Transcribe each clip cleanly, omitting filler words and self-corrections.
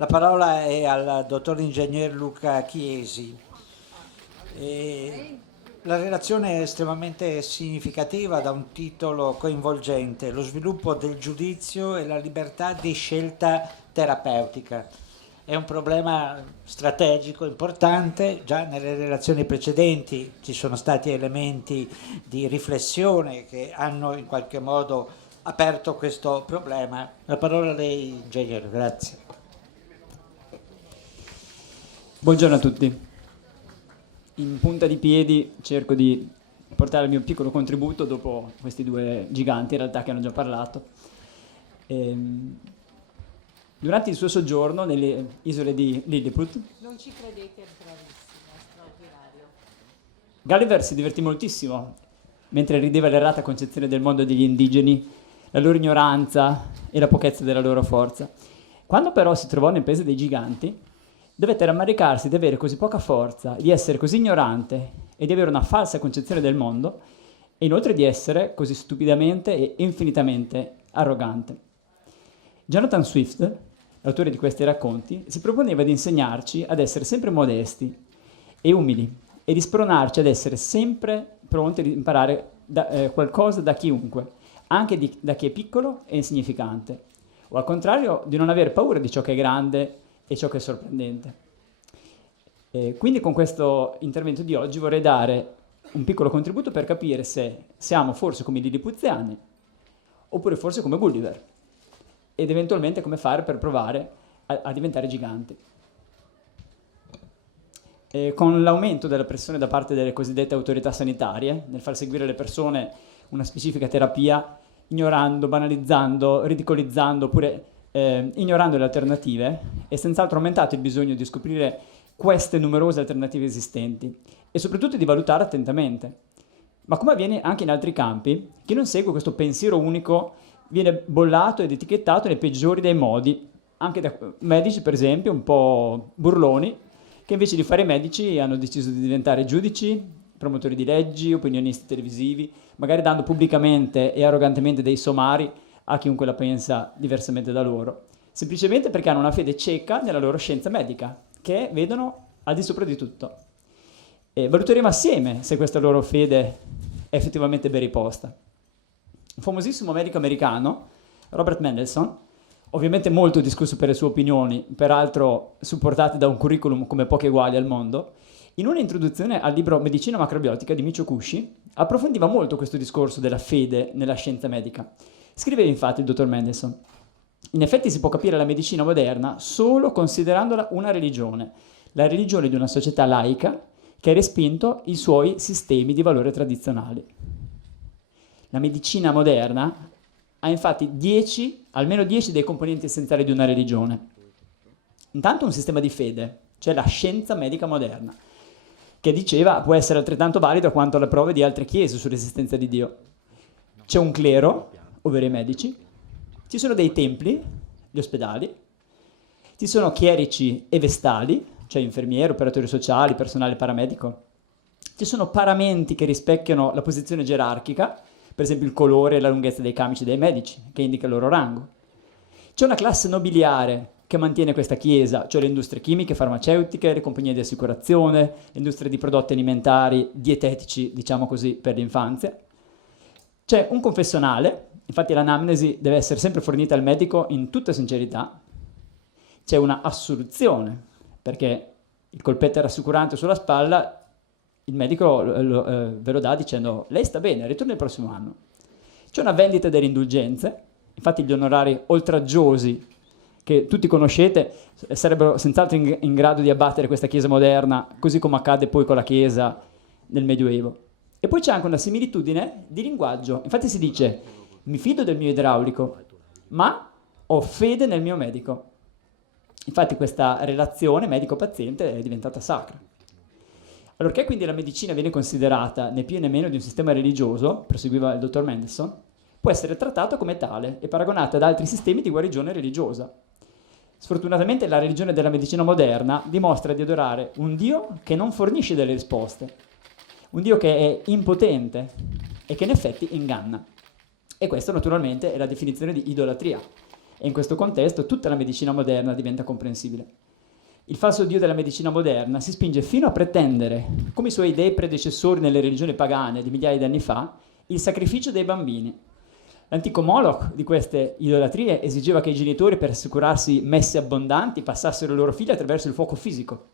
La parola è al dottor ingegner Luca Chiesi. La relazione è estremamente significativa da un titolo coinvolgente: lo sviluppo del giudizio e la libertà di scelta terapeutica. È un problema strategico importante, già nelle relazioni precedenti ci sono stati elementi di riflessione che hanno in qualche modo aperto questo problema. La parola a lei, ingegner, grazie. Buongiorno a tutti. In punta di piedi cerco di portare il mio piccolo contributo dopo questi due giganti, in realtà, che hanno già parlato. Durante il suo soggiorno nelle isole di Lilliput, Non ci credete, è bravissimo, è straordinario. Gulliver si divertì moltissimo mentre rideva l'errata concezione del mondo degli indigeni, la loro ignoranza e la pochezza della loro forza. Quando però si trovò nel paese dei giganti, dovette rammaricarsi di avere così poca forza, di essere così ignorante e di avere una falsa concezione del mondo, e inoltre di essere così stupidamente e infinitamente arrogante. Jonathan Swift, l'autore di questi racconti, si proponeva di insegnarci ad essere sempre modesti e umili e di spronarci ad essere sempre pronti ad imparare qualcosa da chiunque, anche da chi è piccolo e insignificante, o al contrario di non avere paura di ciò che è grande e ciò che è sorprendente. Quindi con questo intervento di oggi vorrei dare un piccolo contributo per capire se siamo forse come i lilipuziani oppure forse come Gulliver, ed eventualmente come fare per provare a diventare giganti. Con l'aumento della pressione da parte delle cosiddette autorità sanitarie nel far seguire alle persone una specifica terapia, ignorando, banalizzando, ridicolizzando oppure ignorando le alternative, è senz'altro aumentato il bisogno di scoprire queste numerose alternative esistenti e soprattutto di valutare attentamente. Ma come avviene anche in altri campi, chi non segue questo pensiero unico viene bollato ed etichettato nei peggiori dei modi, anche da medici, per esempio, un po' burloni, che invece di fare medici hanno deciso di diventare giudici, promotori di leggi, opinionisti televisivi, magari dando pubblicamente e arrogantemente dei somari a chiunque la pensa diversamente da loro, semplicemente perché hanno una fede cieca nella loro scienza medica, che vedono al di sopra di tutto. E valuteremo assieme se questa loro fede è effettivamente ben riposta. Un famosissimo medico americano, Robert Mendelssohn, ovviamente molto discusso per le sue opinioni, peraltro supportate da un curriculum come pochi uguali al mondo, in un'introduzione al libro Medicina macrobiotica di Michio Kushi, approfondiva molto questo discorso della fede nella scienza medica. Scriveva infatti il dottor Mendelssohn: in effetti si può capire la medicina moderna solo considerandola una religione, la religione di una società laica che ha respinto i suoi sistemi di valore tradizionali. La medicina moderna ha infatti almeno 10 dei componenti essenziali di una religione. Intanto un sistema di fede, cioè la scienza medica moderna, che diceva può essere altrettanto valido quanto le prove di altre chiese sull'esistenza di Dio. C'è un clero, ovvero i medici, ci sono dei templi, gli ospedali, ci sono chierici e vestali, cioè infermieri, operatori sociali, personale paramedico, ci sono paramenti che rispecchiano la posizione gerarchica, per esempio il colore e la lunghezza dei camici dei medici, che indica il loro rango. C'è una classe nobiliare che mantiene questa chiesa, cioè le industrie chimiche, farmaceutiche, le compagnie di assicurazione, le industrie di prodotti alimentari, dietetici, diciamo così, per l'infanzia. C'è un confessionale, infatti l'anamnesi deve essere sempre fornita al medico in tutta sincerità. C'è una assoluzione, perché il colpetto rassicurante sulla spalla il medico ve lo dà dicendo lei sta bene, ritorna il prossimo anno. C'è una vendita delle indulgenze, infatti gli onorari oltraggiosi che tutti conoscete sarebbero senz'altro in grado di abbattere questa chiesa moderna, così come accade poi con la chiesa nel Medioevo. E poi c'è anche una similitudine di linguaggio, infatti si dice mi fido del mio idraulico, ma ho fede nel mio medico. Infatti questa relazione medico-paziente è diventata sacra. Allorché quindi la medicina viene considerata né più né meno di un sistema religioso, proseguiva il dottor Mendelssohn, può essere trattata come tale e paragonata ad altri sistemi di guarigione religiosa. Sfortunatamente la religione della medicina moderna dimostra di adorare un Dio che non fornisce delle risposte, un Dio che è impotente e che in effetti inganna. E questa naturalmente è la definizione di idolatria. E in questo contesto tutta la medicina moderna diventa comprensibile. Il falso dio della medicina moderna si spinge fino a pretendere, come i suoi dei predecessori nelle religioni pagane di migliaia di anni fa, il sacrificio dei bambini. L'antico Moloch di queste idolatrie esigeva che i genitori, per assicurarsi messe abbondanti, passassero i loro figli attraverso il fuoco fisico.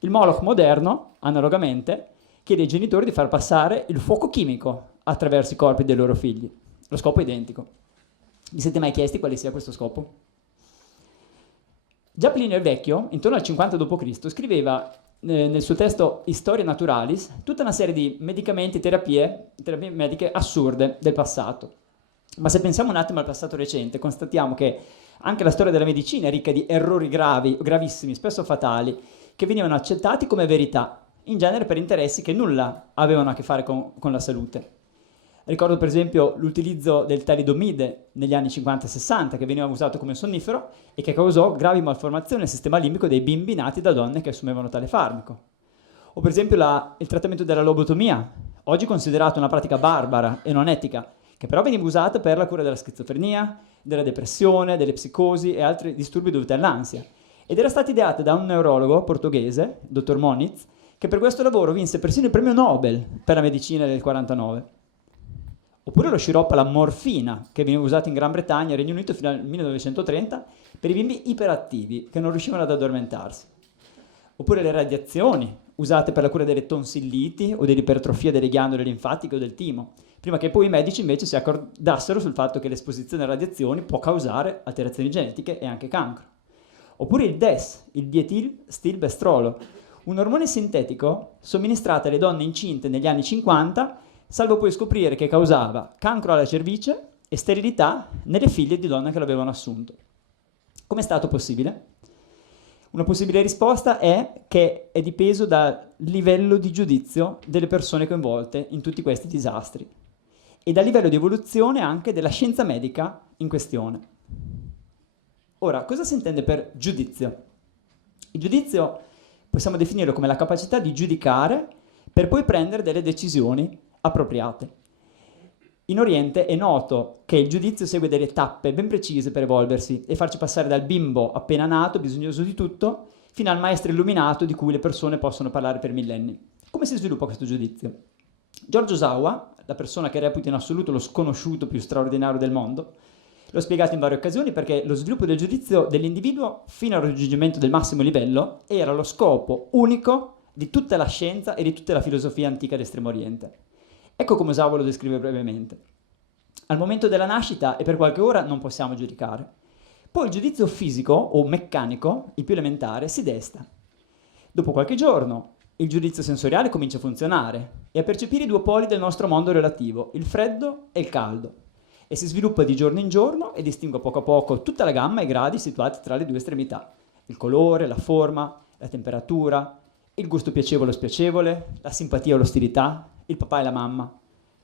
Il Moloch moderno, analogamente, chiede ai genitori di far passare il fuoco chimico attraverso i corpi dei loro figli. Lo scopo è identico. Vi siete mai chiesti quale sia questo scopo? Già Plinio il Vecchio, intorno al 50 d.C., scriveva nel suo testo Historia Naturalis tutta una serie di medicamenti, terapie mediche assurde del passato. Ma se pensiamo un attimo al passato recente, constatiamo che anche la storia della medicina è ricca di errori gravi, gravissimi, spesso fatali, che venivano accettati come verità, in genere per interessi che nulla avevano a che fare con la salute. Ricordo per esempio l'utilizzo del talidomide negli anni 50 e 60, che veniva usato come sonnifero e che causò gravi malformazioni al sistema limbico dei bimbi nati da donne che assumevano tale farmaco. O per esempio il trattamento della lobotomia, oggi considerato una pratica barbara e non etica, che però veniva usata per la cura della schizofrenia, della depressione, delle psicosi e altri disturbi dovuti all'ansia. Ed era stata ideata da un neurologo portoghese, il dottor Moniz, che per questo lavoro vinse persino il premio Nobel per la medicina del 1949. Oppure lo sciroppo alla morfina, che veniva usato in Gran Bretagna e Regno Unito fino al 1930 per i bimbi iperattivi che non riuscivano ad addormentarsi. Oppure le radiazioni, usate per la cura delle tonsilliti o dell'ipertrofia delle ghiandole linfatiche o del timo, prima che poi i medici invece si accordassero sul fatto che l'esposizione alle radiazioni può causare alterazioni genetiche e anche cancro. Oppure il DES, il dietil-stilbestrolo, un ormone sintetico somministrato alle donne incinte negli anni 50, salvo poi scoprire che causava cancro alla cervice e sterilità nelle figlie di donne che l'avevano assunto. Come è stato possibile? Una possibile risposta è che è dipeso dal livello di giudizio delle persone coinvolte in tutti questi disastri e dal livello di evoluzione anche della scienza medica in questione. Ora, cosa si intende per giudizio? Il giudizio possiamo definirlo come la capacità di giudicare per poi prendere delle decisioni appropriate. In Oriente è noto che il giudizio segue delle tappe ben precise per evolversi e farci passare dal bimbo appena nato, bisognoso di tutto, fino al maestro illuminato di cui le persone possono parlare per millenni. Come si sviluppa questo giudizio? Giorgio Osawa, la persona che reputa in assoluto lo sconosciuto più straordinario del mondo, l'ho spiegato in varie occasioni perché lo sviluppo del giudizio dell'individuo fino al raggiungimento del massimo livello era lo scopo unico di tutta la scienza e di tutta la filosofia antica d'Estremo Oriente. Ecco come Osawa lo descrive brevemente. Al momento della nascita e per qualche ora non possiamo giudicare. Poi il giudizio fisico o meccanico, il più elementare, si desta. Dopo qualche giorno il giudizio sensoriale comincia a funzionare e a percepire i due poli del nostro mondo relativo, il freddo e il caldo, e si sviluppa di giorno in giorno e distingue poco a poco tutta la gamma e i gradi situati tra le due estremità, il colore, la forma, la temperatura, il gusto piacevole o spiacevole, la simpatia o l'ostilità, il papà e la mamma.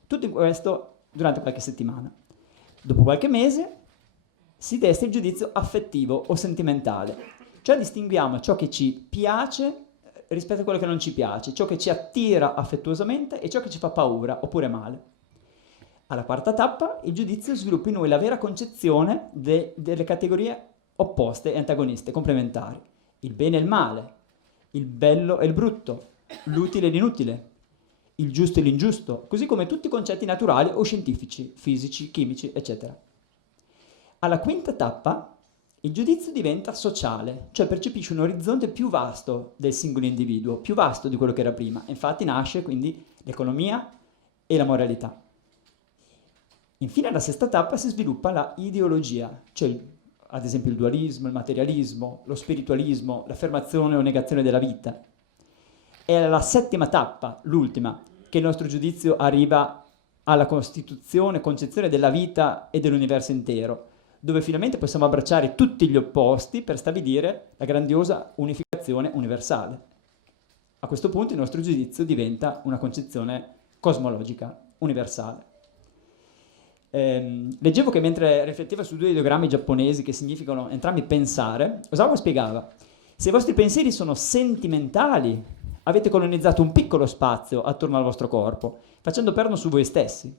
Tutto questo durante qualche settimana. Dopo qualche mese si desta il giudizio affettivo o sentimentale, cioè distinguiamo ciò che ci piace rispetto a quello che non ci piace, ciò che ci attira affettuosamente e ciò che ci fa paura oppure male. Alla quarta tappa il giudizio sviluppa in noi la vera concezione delle categorie opposte e antagoniste, complementari, il bene e il male, il bello e il brutto, l'utile e l'inutile, il giusto e l'ingiusto, così come tutti i concetti naturali o scientifici, fisici, chimici, eccetera. Alla quinta tappa il giudizio diventa sociale, cioè percepisce un orizzonte più vasto del singolo individuo, più vasto di quello che era prima. Infatti nasce quindi l'economia e la moralità. Infine alla sesta tappa si sviluppa la ideologia, cioè ad esempio il dualismo, il materialismo, lo spiritualismo, l'affermazione o negazione della vita. È alla settima tappa, l'ultima, che il nostro giudizio arriva alla costituzione, concezione della vita e dell'universo intero, dove finalmente possiamo abbracciare tutti gli opposti per stabilire la grandiosa unificazione universale. A questo punto il nostro giudizio diventa una concezione cosmologica, universale. Leggevo che mentre rifletteva su due ideogrammi giapponesi che significano entrambi pensare, Osawa spiegava: se i vostri pensieri sono sentimentali, avete colonizzato un piccolo spazio attorno al vostro corpo, facendo perno su voi stessi.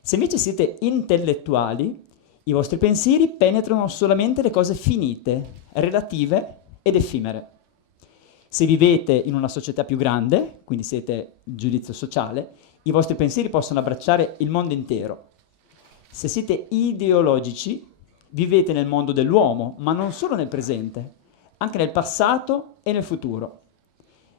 Se invece siete intellettuali, I vostri pensieri penetrano solamente le cose finite, relative ed effimere. Se vivete in una società più grande, quindi siete giudizio sociale, i vostri pensieri possono abbracciare il mondo intero. Se siete ideologici, vivete nel mondo dell'uomo, ma non solo nel presente, anche nel passato e nel futuro.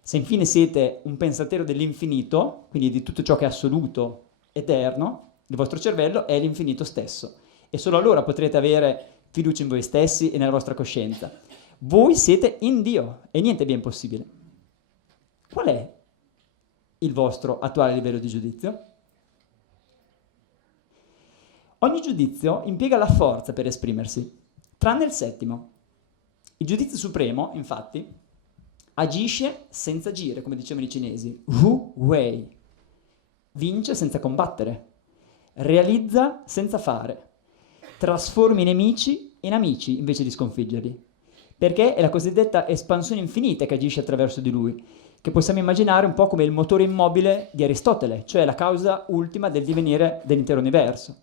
Se infine siete un pensatero dell'infinito, quindi di tutto ciò che è assoluto, eterno, il vostro cervello è l'infinito stesso. E solo allora potrete avere fiducia in voi stessi e nella vostra coscienza. Voi siete in Dio e niente è bien possibile. Qual è il vostro attuale livello di giudizio? Ogni giudizio impiega la forza per esprimersi, tranne il settimo. Il giudizio supremo, infatti, agisce senza agire, come dicevano i cinesi, Wu Wei. Vince senza combattere, realizza senza fare, trasforma i nemici in amici invece di sconfiggerli, perché è la cosiddetta espansione infinita che agisce attraverso di lui, che possiamo immaginare un po' come il motore immobile di Aristotele, cioè la causa ultima del divenire dell'intero universo.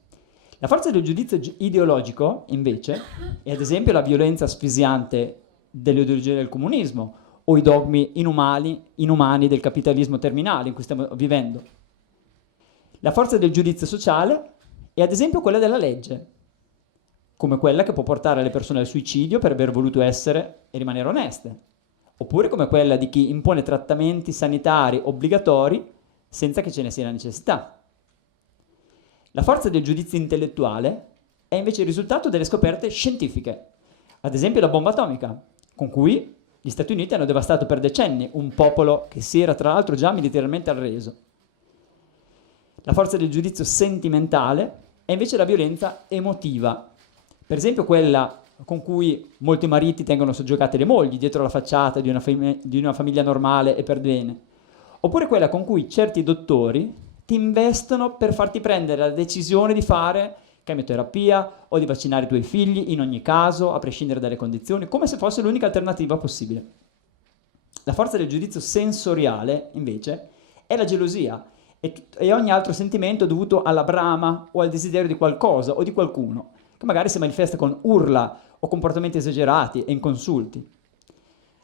La forza del giudizio ideologico, invece, è ad esempio la violenza asfissiante dell'ideologia del comunismo o i dogmi inumani del capitalismo terminale in cui stiamo vivendo. La forza del giudizio sociale è ad esempio quella della legge, come quella che può portare le persone al suicidio per aver voluto essere e rimanere oneste, oppure come quella di chi impone trattamenti sanitari obbligatori senza che ce ne sia la necessità. La forza del giudizio intellettuale è invece il risultato delle scoperte scientifiche, ad esempio la bomba atomica, con cui gli Stati Uniti hanno devastato per decenni un popolo che si era tra l'altro già militarmente arreso. La forza del giudizio sentimentale è invece la violenza emotiva, per esempio quella con cui molti mariti tengono soggiogate le mogli dietro la facciata di una famiglia normale e per bene, oppure quella con cui certi dottori ti investono per farti prendere la decisione di fare chemioterapia o di vaccinare i tuoi figli in ogni caso, a prescindere dalle condizioni, come se fosse l'unica alternativa possibile. La forza del giudizio sensoriale, invece, è la gelosia e ogni altro sentimento dovuto alla brama o al desiderio di qualcosa o di qualcuno, che magari si manifesta con urla o comportamenti esagerati e inconsulti.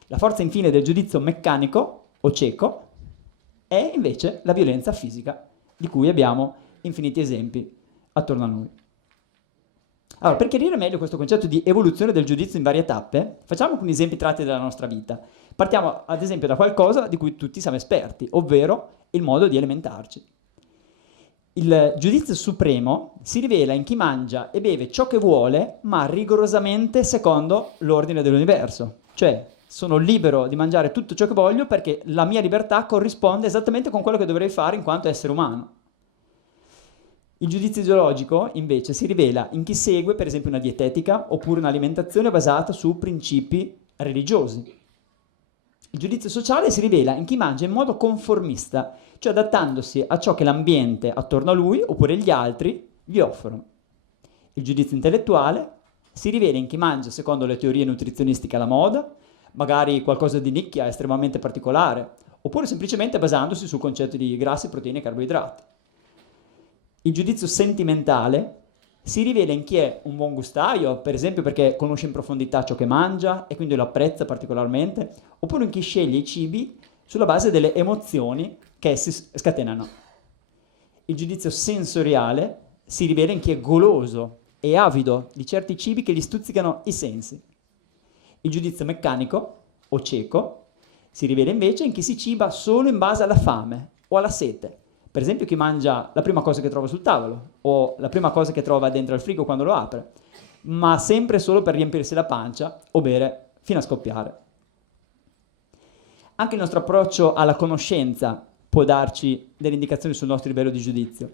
La forza infine del giudizio meccanico o cieco è invece la violenza fisica, di cui abbiamo infiniti esempi attorno a noi. Allora, per chiarire meglio questo concetto di evoluzione del giudizio in varie tappe, facciamo alcuni esempi tratti dalla nostra vita. Partiamo ad esempio da qualcosa di cui tutti siamo esperti, ovvero il modo di alimentarci. Il giudizio supremo si rivela in chi mangia e beve ciò che vuole, ma rigorosamente secondo l'ordine dell'universo. Cioè, sono libero di mangiare tutto ciò che voglio perché la mia libertà corrisponde esattamente con quello che dovrei fare in quanto essere umano. Il giudizio ideologico, invece, si rivela in chi segue, per esempio, una dietetica oppure un'alimentazione basata su principi religiosi. Il giudizio sociale si rivela in chi mangia in modo conformista, cioè adattandosi a ciò che l'ambiente attorno a lui oppure gli altri gli offrono. Il giudizio intellettuale si rivela in chi mangia secondo le teorie nutrizionistiche alla moda, magari qualcosa di nicchia estremamente particolare, oppure semplicemente basandosi sul concetto di grassi, proteine e carboidrati. Il giudizio sentimentale si rivela in chi è un buon gustaio, per esempio perché conosce in profondità ciò che mangia e quindi lo apprezza particolarmente, oppure in chi sceglie i cibi sulla base delle emozioni che essi scatenano. Il giudizio sensoriale si rivela in chi è goloso e avido di certi cibi che gli stuzzicano i sensi. Il giudizio meccanico, o cieco, si rivela invece in chi si ciba solo in base alla fame o alla sete. Per esempio chi mangia la prima cosa che trova sul tavolo o la prima cosa che trova dentro al frigo quando lo apre, ma sempre solo per riempirsi la pancia o bere fino a scoppiare. Anche il nostro approccio alla conoscenza può darci delle indicazioni sul nostro livello di giudizio.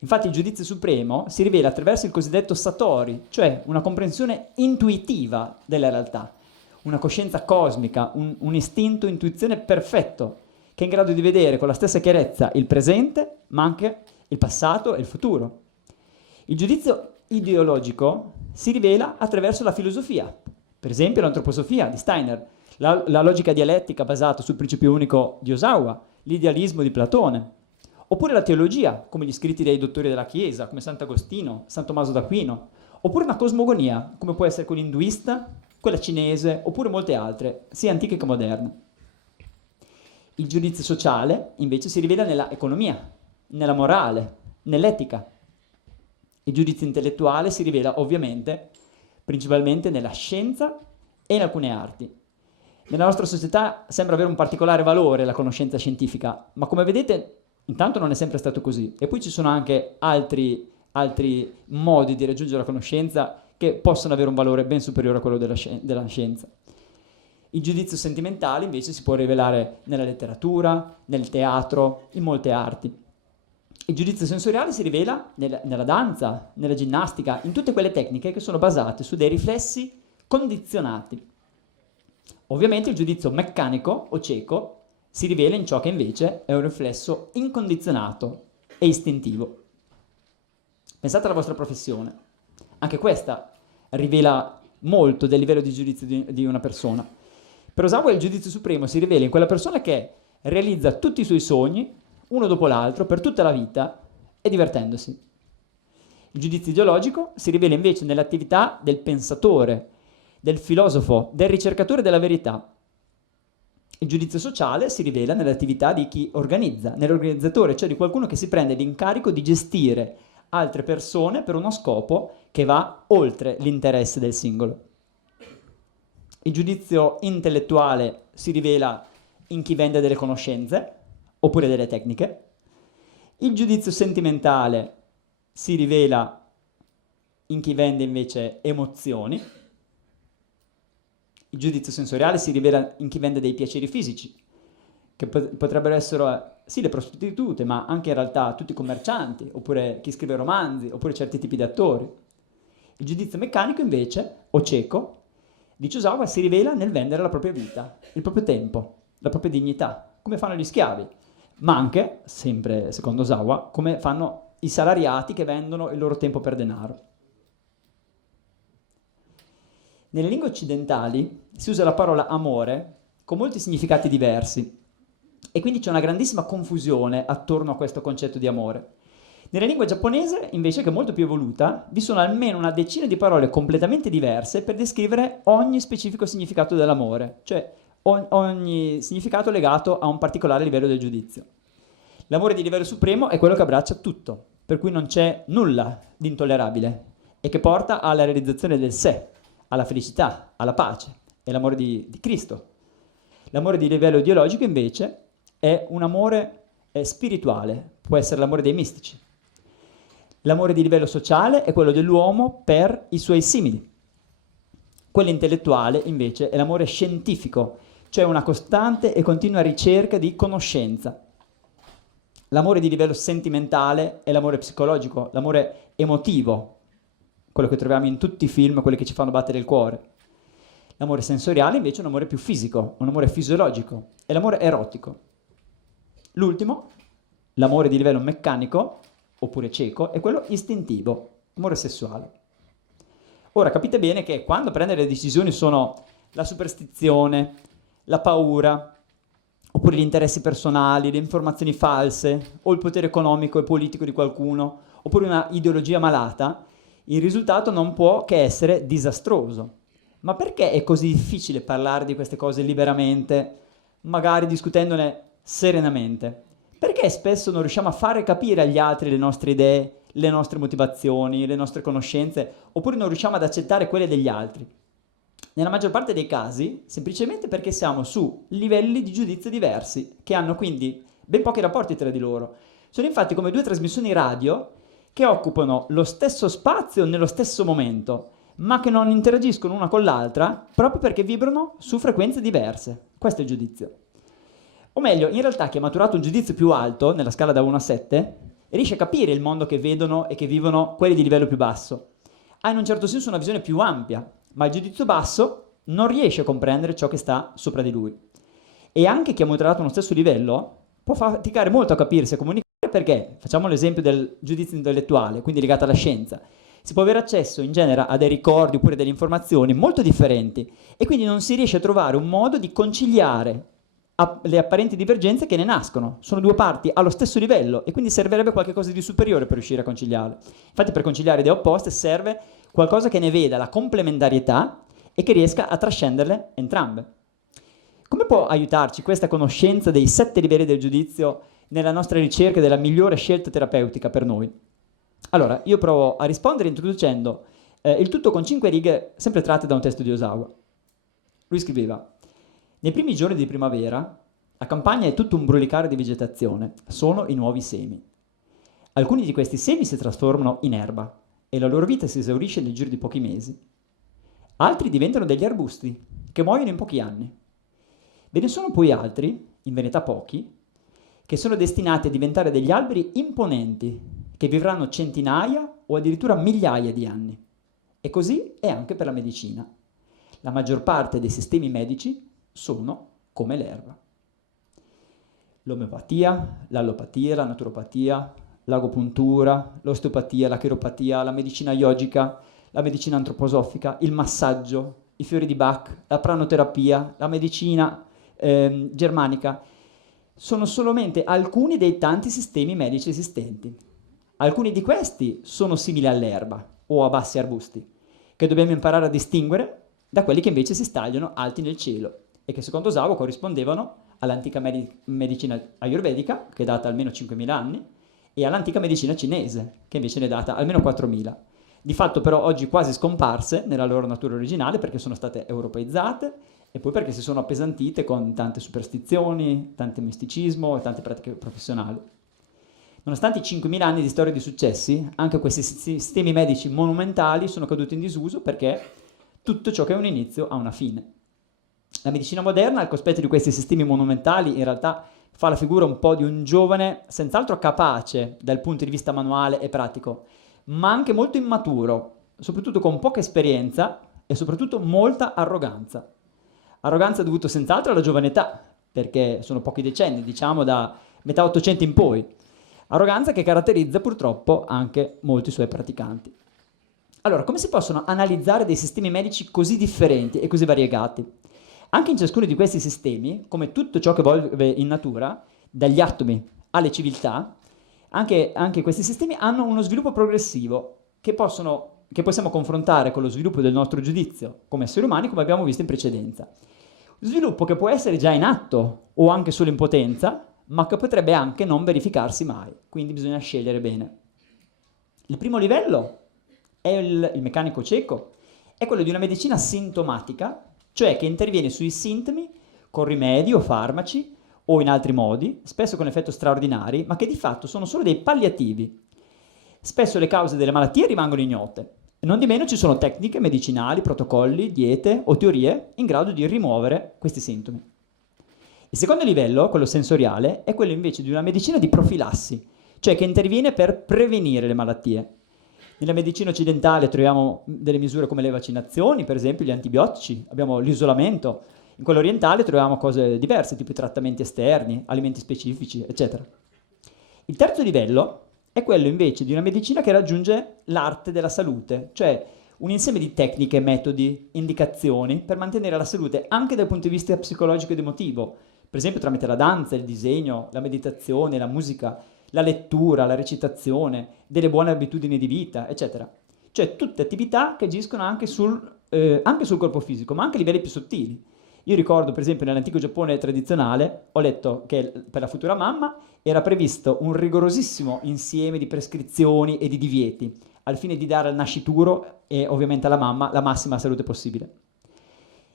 Infatti il giudizio supremo si rivela attraverso il cosiddetto satori, cioè una comprensione intuitiva della realtà, una coscienza cosmica, un istinto, intuizione perfetto, che è in grado di vedere con la stessa chiarezza il presente, ma anche il passato e il futuro. Il giudizio ideologico si rivela attraverso la filosofia, per esempio l'antroposofia di Steiner, la logica dialettica basata sul principio unico di Osawa, l'idealismo di Platone, oppure la teologia, come gli scritti dei dottori della Chiesa, come Sant'Agostino, San Tommaso d'Aquino, oppure una cosmogonia, come può essere quella induista, quella cinese, oppure molte altre, sia antiche che moderne. Il giudizio sociale, invece, si rivela nella economia, nella morale, nell'etica. Il giudizio intellettuale si rivela, ovviamente, principalmente nella scienza e in alcune arti. Nella nostra società sembra avere un particolare valore la conoscenza scientifica, ma come vedete, intanto non è sempre stato così. E poi ci sono anche altri modi di raggiungere la conoscenza che possono avere un valore ben superiore a quello della scienza. Il giudizio sentimentale invece si può rivelare nella letteratura, nel teatro, in molte arti. Il giudizio sensoriale si rivela nella danza, nella ginnastica, in tutte quelle tecniche che sono basate su dei riflessi condizionati. Ovviamente il giudizio meccanico o cieco si rivela in ciò che invece è un riflesso incondizionato e istintivo. Pensate alla vostra professione. Anche questa rivela molto del livello di giudizio di una persona. Per Osawa il giudizio supremo si rivela in quella persona che realizza tutti i suoi sogni, uno dopo l'altro, per tutta la vita, e divertendosi. Il giudizio ideologico si rivela invece nell'attività del pensatore, del filosofo, del ricercatore della verità. Il giudizio sociale si rivela nell'attività di chi organizza, nell'organizzatore, cioè di qualcuno che si prende l'incarico di gestire altre persone per uno scopo che va oltre l'interesse del singolo. Il giudizio intellettuale si rivela in chi vende delle conoscenze oppure delle tecniche. Il giudizio sentimentale si rivela in chi vende invece emozioni. Il giudizio sensoriale si rivela in chi vende dei piaceri fisici, che potrebbero essere sì le prostitute, ma anche in realtà tutti i commercianti, oppure chi scrive romanzi, oppure certi tipi di attori. Il giudizio meccanico invece, o cieco, dice Osawa, si rivela nel vendere la propria vita, il proprio tempo, la propria dignità, come fanno gli schiavi, ma anche, sempre secondo Osawa, come fanno i salariati che vendono il loro tempo per denaro. Nelle lingue occidentali si usa la parola amore con molti significati diversi e quindi c'è una grandissima confusione attorno a questo concetto di amore. Nella lingua giapponese, invece, che è molto più evoluta, vi sono almeno una decina di parole completamente diverse per descrivere ogni specifico significato dell'amore, cioè ogni significato legato a un particolare livello del giudizio. L'amore di livello supremo è quello che abbraccia tutto, per cui non c'è nulla di intollerabile e che porta alla realizzazione del sé, alla felicità, alla pace. È l'amore di Cristo. L'amore di livello ideologico invece è un amore spirituale, può essere l'amore dei mistici. L'amore di livello sociale è quello dell'uomo per i suoi simili. Quello intellettuale invece è l'amore scientifico, cioè una costante e continua ricerca di conoscenza. L'amore di livello sentimentale è l'amore psicologico, l'amore emotivo, quello che troviamo in tutti i film, quelli che ci fanno battere il cuore. L'amore sensoriale invece è un amore più fisico, un amore fisiologico, è l'amore erotico. L'ultimo, l'amore di livello meccanico, oppure cieco, è quello istintivo, amore sessuale. Ora capite bene che quando prendere le decisioni sono la superstizione, la paura, oppure gli interessi personali, le informazioni false, o il potere economico e politico di qualcuno, oppure una ideologia malata, il risultato non può che essere disastroso. Ma perché è così difficile parlare di queste cose liberamente, magari discutendone serenamente? Perché spesso non riusciamo a fare capire agli altri le nostre idee, le nostre motivazioni, le nostre conoscenze, oppure non riusciamo ad accettare quelle degli altri? Nella maggior parte dei casi, semplicemente perché siamo su livelli di giudizio diversi, che hanno quindi ben pochi rapporti tra di loro. Sono infatti come due trasmissioni radio che occupano lo stesso spazio nello stesso momento, ma che non interagiscono una con l'altra proprio perché vibrano su frequenze diverse. Questo è il giudizio. O meglio, in realtà chi ha maturato un giudizio più alto, nella scala da 1 a 7, riesce a capire il mondo che vedono e che vivono quelli di livello più basso. Ha in un certo senso una visione più ampia, ma il giudizio basso non riesce a comprendere ciò che sta sopra di lui. E anche chi ha maturato uno stesso livello può faticare molto a capirsi e comunicare perché, facciamo l'esempio del giudizio intellettuale, quindi legato alla scienza, si può avere accesso in genere a dei ricordi oppure delle informazioni molto differenti e quindi non si riesce a trovare un modo di conciliare le apparenti divergenze che ne nascono. Sono due parti allo stesso livello e quindi servirebbe qualcosa di superiore per riuscire a conciliarle. Infatti per conciliare idee opposte serve qualcosa che ne veda la complementarietà e che riesca a trascenderle entrambe. Come può aiutarci questa conoscenza dei 7 livelli del giudizio nella nostra ricerca della migliore scelta terapeutica per noi? Allora, io provo a rispondere introducendo il tutto con 5 righe sempre tratte da un testo di Osawa. Lui scriveva: nei primi giorni di primavera la campagna è tutto un brulicare di vegetazione, sono i nuovi semi. Alcuni di questi semi si trasformano in erba e la loro vita si esaurisce nel giro di pochi mesi. Altri diventano degli arbusti che muoiono in pochi anni. Ve ne sono poi altri, in verità pochi, che sono destinati a diventare degli alberi imponenti, che vivranno centinaia o addirittura migliaia di anni. E così è anche per la medicina. La maggior parte dei sistemi medici sono come l'erba. L'omeopatia, l'allopatia, la naturopatia, l'agopuntura, l'osteopatia, la chiropatia, la medicina yogica, la medicina antroposofica, il massaggio, i fiori di Bach, la pranoterapia, la medicina germanica, sono solamente alcuni dei tanti sistemi medici esistenti. Alcuni di questi sono simili all'erba o a bassi arbusti, che dobbiamo imparare a distinguere da quelli che invece si stagliano alti nel cielo e che secondo Osawa corrispondevano all'antica medicina ayurvedica, che è data almeno 5.000 anni, e all'antica medicina cinese, che invece ne è data almeno 4.000. Di fatto però oggi quasi scomparse nella loro natura originale perché sono state europeizzate e poi perché si sono appesantite con tante superstizioni, tanto misticismo e tante pratiche professionali. Nonostante i 5.000 anni di storia di successi, anche questi sistemi medici monumentali sono caduti in disuso perché tutto ciò che ha un inizio ha una fine. La medicina moderna, al cospetto di questi sistemi monumentali, in realtà fa la figura un po' di un giovane senz'altro capace dal punto di vista manuale e pratico, ma anche molto immaturo, soprattutto con poca esperienza e soprattutto molta arroganza. Arroganza dovuta senz'altro alla giovane età, perché sono pochi decenni, diciamo da metà Ottocento in poi. Arroganza che caratterizza purtroppo anche molti suoi praticanti. Allora, come si possono analizzare dei sistemi medici così differenti e così variegati? Anche in ciascuno di questi sistemi, come tutto ciò che evolve in natura, dagli atomi alle civiltà, anche questi sistemi hanno uno sviluppo progressivo che possiamo confrontare con lo sviluppo del nostro giudizio come esseri umani, come abbiamo visto in precedenza. Sviluppo che può essere già in atto o anche solo in potenza, ma che potrebbe anche non verificarsi mai, quindi bisogna scegliere bene. Il primo livello è il meccanico cieco, è quello di una medicina sintomatica, cioè che interviene sui sintomi con rimedi o farmaci o in altri modi, spesso con effetto straordinari, ma che di fatto sono solo dei palliativi. Spesso le cause delle malattie rimangono ignote, e non di meno ci sono tecniche medicinali, protocolli, diete o teorie in grado di rimuovere questi sintomi. Il secondo livello, quello sensoriale, è quello invece di una medicina di profilassi, cioè che interviene per prevenire le malattie. Nella medicina occidentale troviamo delle misure come le vaccinazioni, per esempio gli antibiotici, abbiamo l'isolamento. In quello orientale troviamo cose diverse, tipo i trattamenti esterni, alimenti specifici, eccetera. Il terzo livello è quello invece di una medicina che raggiunge l'arte della salute, cioè un insieme di tecniche, metodi, indicazioni per mantenere la salute anche dal punto di vista psicologico ed emotivo, per esempio tramite la danza, il disegno, la meditazione, la musica, la lettura, la recitazione, delle buone abitudini di vita, eccetera. Cioè tutte attività che agiscono anche sul corpo fisico, ma anche a livelli più sottili. Io ricordo, per esempio, nell'antico Giappone tradizionale, ho letto che per la futura mamma era previsto un rigorosissimo insieme di prescrizioni e di divieti, al fine di dare al nascituro e ovviamente alla mamma la massima salute possibile.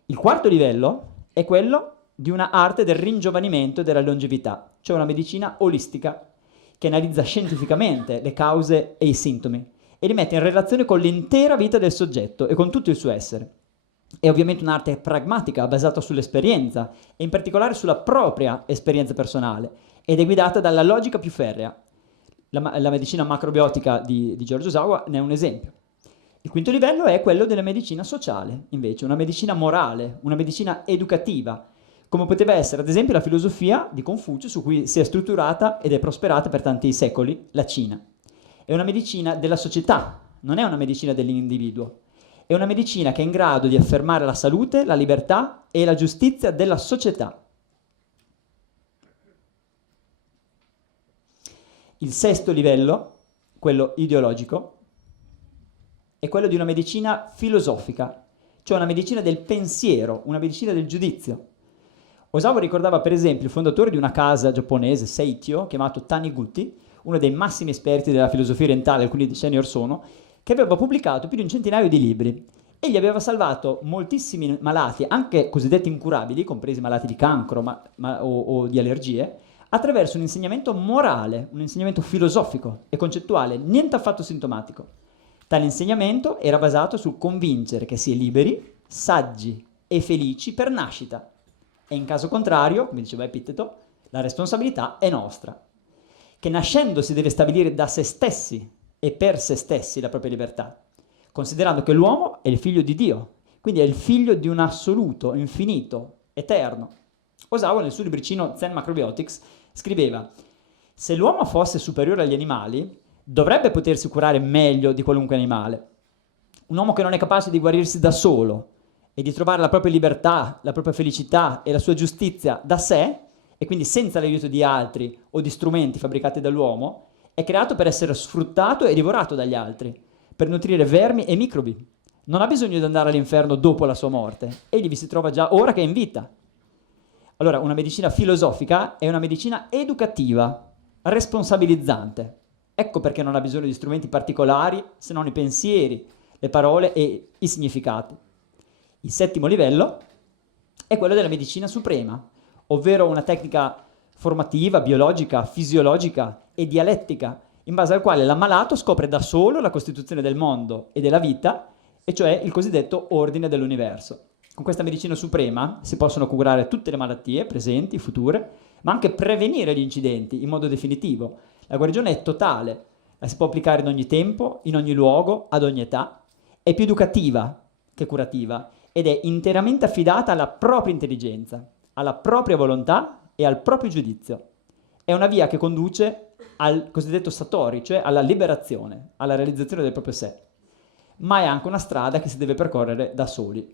Il quarto livello è quello di una arte del ringiovanimento e della longevità, cioè una medicina olistica che analizza scientificamente le cause e i sintomi e li mette in relazione con l'intera vita del soggetto e con tutto il suo essere. È ovviamente un'arte pragmatica, basata sull'esperienza e in particolare sulla propria esperienza personale ed è guidata dalla logica più ferrea. La medicina macrobiotica di George Osawa ne è un esempio. Il quinto livello è quello della medicina sociale, invece, una medicina morale, una medicina educativa, come poteva essere ad esempio la filosofia di Confucio su cui si è strutturata ed è prosperata per tanti secoli la Cina. È una medicina della società, non è una medicina dell'individuo. È una medicina che è in grado di affermare la salute, la libertà e la giustizia della società. Il sesto livello, quello ideologico, è quello di una medicina filosofica, cioè una medicina del pensiero, una medicina del giudizio. Osawa ricordava per esempio il fondatore di una casa giapponese, Seityo, chiamato Taniguchi, uno dei massimi esperti della filosofia orientale alcuni decenni or sono, che aveva pubblicato più di un centinaio di libri e gli aveva salvato moltissimi malati, anche cosiddetti incurabili, compresi malati di cancro o di allergie, attraverso un insegnamento morale, un insegnamento filosofico e concettuale, niente affatto sintomatico. Tale insegnamento era basato sul convincere che si è liberi, saggi e felici per nascita, e in caso contrario, come diceva Epitteto, la responsabilità è nostra, che nascendo si deve stabilire da se stessi e per se stessi la propria libertà, considerando che l'uomo è il figlio di Dio, quindi è il figlio di un assoluto, infinito, eterno. Osawa nel suo libricino Zen Macrobiotics scriveva: se l'uomo fosse superiore agli animali, dovrebbe potersi curare meglio di qualunque animale. Un uomo che non è capace di guarirsi da solo e di trovare la propria libertà, la propria felicità e la sua giustizia da sé, e quindi senza l'aiuto di altri o di strumenti fabbricati dall'uomo, è creato per essere sfruttato e divorato dagli altri, per nutrire vermi e microbi. Non ha bisogno di andare all'inferno dopo la sua morte, egli vi si trova già ora che è in vita. Allora, una medicina filosofica è una medicina educativa, responsabilizzante. Ecco perché non ha bisogno di strumenti particolari, se non i pensieri, le parole e i significati. Il settimo livello è quello della medicina suprema, ovvero una tecnica formativa, biologica, fisiologica e dialettica, in base al quale l'ammalato scopre da solo la costituzione del mondo e della vita, e cioè il cosiddetto ordine dell'universo. Con questa medicina suprema si possono curare tutte le malattie presenti, future, ma anche prevenire gli incidenti in modo definitivo. La guarigione è totale, la si può applicare in ogni tempo, in ogni luogo, ad ogni età, è più educativa che curativa ed è interamente affidata alla propria intelligenza, alla propria volontà e al proprio giudizio. È una via che conduce al cosiddetto satori, cioè alla liberazione, alla realizzazione del proprio sé. Ma è anche una strada che si deve percorrere da soli,